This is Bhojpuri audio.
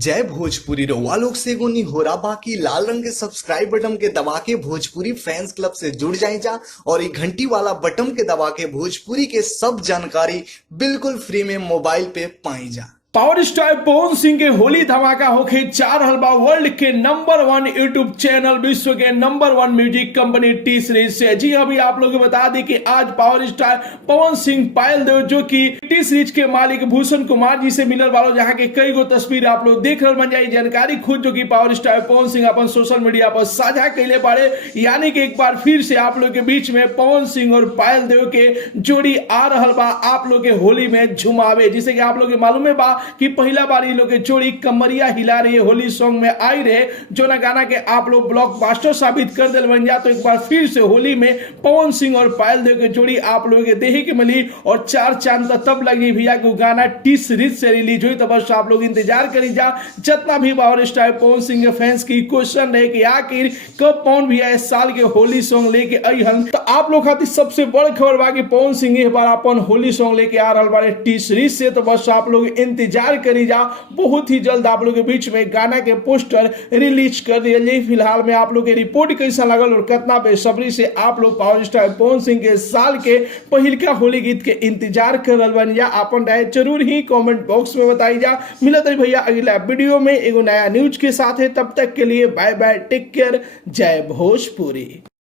जय भोजपुरी रउआ लोग से एगो निहोरा बाकी लाल रंग के सब्सक्राइब बटन के दबा के भोजपुरी फैंस क्लब से जुड़ जाए जा और ये घंटी वाला बटन के दबा के भोजपुरी के सब जानकारी बिल्कुल फ्री में मोबाइल पे पाई जा। पावर स्टार पवन सिंह के होली धमाका होके चार हलवा वर्ल्ड के नंबर 1 यूट्यूब चैनल विश्व के number 1 music company T series से। जी अभी आप लोगों को बता दें कि आज पावर स्टार पवन सिंह पायल देव जो कि टी सीरीज के मालिक भूषण कुमार जी से मिलल वालों, जहां के कई गो तस्वीर आप लोग देख रहे बन जाए जानकारी खुद जो कि पावर स्टार पवन सिंह अपन सोशल मीडिया पर साझा कैले बारे, यानी कि एक बार फिर से आप लोग के बीच में पवन सिंह और पायल देव के जोड़ी आ रहल बा आप लोग के होली में झुमावे। जिसे कि आप लोग के मालूम है बा कि पहला बार ये लोग के जोड़ी कमरिया हिला रही है होली सॉन्ग में आई रहे, जो ना गाना के आप लोग ब्लॉकबस्टर साबित कर दिल बन जा। तो एक बार फिर से होली में पवन सिंह और पायल देव के जोड़ी आप लोगों के देही के मिली और चार चांद तब लगी भैया को गाना टी सीरीज से रिलीज हुई। तो बस आप लोग इंतजार करी जा। जितना भी पावर स्टार पवन सिंह के फैंस की क्वेश्चन रहे कि आखिर कब पवन भैया इस साल के होली सॉन्ग लेके आई हन, तो आप लोग खातिर सबसे बड़ खबर बा कि पवन सिंह इस बार अपन होली सॉन्ग लेके आ रहा बारे टी सीरीज से। तो बस आप लोग इंतजार करी जा, बहुत ही जल्द आप लोग के बीच में गाना के पोस्टर रिलीज कर दिया जाए। फिलहाल में आप लोग के रिपोर्ट कैसा लगल और कितना बेसब्री से आप लोग पावर स्टार पवन सिंह के साल के पहिलका होली गीत के इंतजार कर रहे बन जा, अपन राय जरूर ही कमेंट बॉक्स में बताई जा। मिलत है भैया अगला वीडियो में एगो नया न्यूज के साथ है, तब तक के लिए बाय बाय, टेक केयर, जय भोजपुरी।